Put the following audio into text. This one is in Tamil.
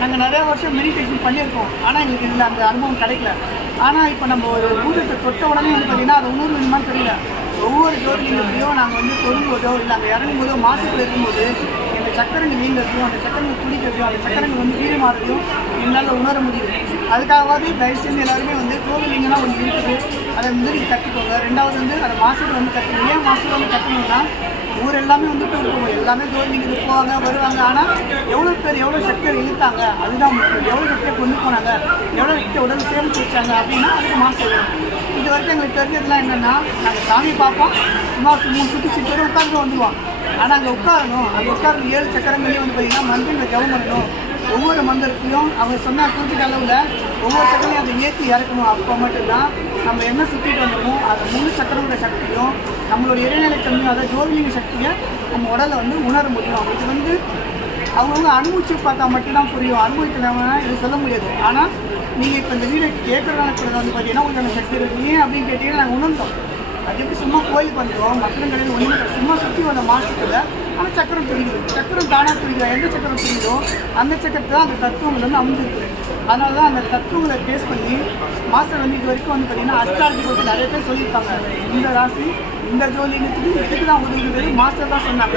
நாங்கள் நிறையா வருஷம் மெடிடேஷன் பண்ணியிருக்கோம். ஆனால் எங்களுக்கு இதில் அந்த அனுபவம் கிடைக்கல. ஆனால் இப்போ நம்ம ஒரு பூதத்தை தொட்ட உடனே வந்து பார்த்திங்கன்னா அது உணர்வு வேணுமான்னு தெரியல. ஒவ்வொரு ஜோதிலிங்கத்தையும் நாங்கள் வந்து தொடும்போதோ இல்லை அங்கே இறங்கும்போதோ மாசத்தில் இருக்கும்போது எங்கள் சக்கரங்கள் நீங்கிறதையும் அந்த சக்கரங்கள் துடிக்கிறதையும் அந்த சக்கரங்கள் வந்து வீரமாறதையும் என்னால் உணர முடியுது. அதுக்காகவாது தயவுசெய்து எல்லாருமே வந்து ஜோதிலிங்கம்னா ஒன்று இருக்குது, அதை வந்து நீங்கள் கற்றுக்கோங்க. ரெண்டாவது வந்து அதை மாதத்தில் வந்து கற்றுக்கணும். ஏன் மாதத்தில் வந்து கற்றுக்கணும்னா ஊர் எல்லாமே வந்துட்டு இருக்கும், எல்லாமே ஜோதிலிங்கத்துக்கு போவாங்க வருவாங்க. ஆனால் எவ்வளோ பேர் எவ்வளோ சக்தியை இழுத்தாங்க அதுதான் முக்கியம். எவ்வளோ சக்தியை கொண்டு போனாங்க, எவ்வளோ சக்தியை உடல் சேமித்து வச்சாங்க அப்படின்னா அதுக்கு மாதம் வரும். இது வரைக்கும் எங்களுக்கு தெரிஞ்சதுலாம் என்னென்னா நாங்கள் சாமி பார்ப்போம், சும்மா 3 சுற்றி உட்காந்து வந்துடுவோம். ஆனால் அங்கே உட்காரணும், அங்கே உட்கார்ந்து 7 சக்கரங்களையும் வந்து பார்த்திங்கன்னா மந்திரங்களை ஜெபம் பண்ணணும். ஒவ்வொரு மந்திரத்தையும் அவங்க சொன்ன குறிப்பிட்ட அளவில் ஒவ்வொரு சக்கரையும் அதை ஏற்றி இறக்கணும். அப்போ மட்டும்தான் நம்ம என்ன சுற்றிட்டு வந்தோமோ அதை முழு சக்கரங்களோட சக்தியும் நம்மளோட இறைநிலைத்தன்மையும் அதாவது ஜோதிலிங்க சக்தியை நம்ம உடலை வந்து உணர முடியும். இது வந்து அவங்கவுங்க அனுபவிச்சு பார்த்தா மட்டும்தான் புரியும். அனுபவிக்கிறவங்க இது சொல்ல முடியாது. ஆனால் நீங்கள் இப்போ இந்த வீடியோ கேட்குறதுனால கூட வந்து பார்த்தீங்கன்னா உங்களுக்கு சக்தி இருக்குங்க அப்படின்னு கேட்டிங்கன்னா நாங்கள் உணர்ந்தோம். அது எப்படி சும்மா கோயில் பண்ணுறோம் மக்களும் கிடையாது ஒன்றுமே சும்மா சுற்றி வந்த மாசத்தில் ஆனால் சக்கரம் பிடிக்குது. சக்கரம் தானாக பிடிக்குதா? எந்த சக்கரம் பிடிக்குதோ அந்த சக்கரத்தை தான் அந்த தத்துவங்கள் வந்து அமைஞ்சிருக்கு. அதனால தான் அந்த தத்துவங்களை பேஸ் பண்ணி மாஸ்டர் வந்து இது வரைக்கும் வந்து பார்த்திங்கன்னா அஸ்ட்ராலஜி பற்றி நிறைய பேர் சொல்லியிருப்பாங்க. இந்த ராசி இந்த ஜோதிலிங்கத்துக்கு இதுக்கு தான் உதவுகிறது மாஸ்டர் தான் சொன்னாங்க.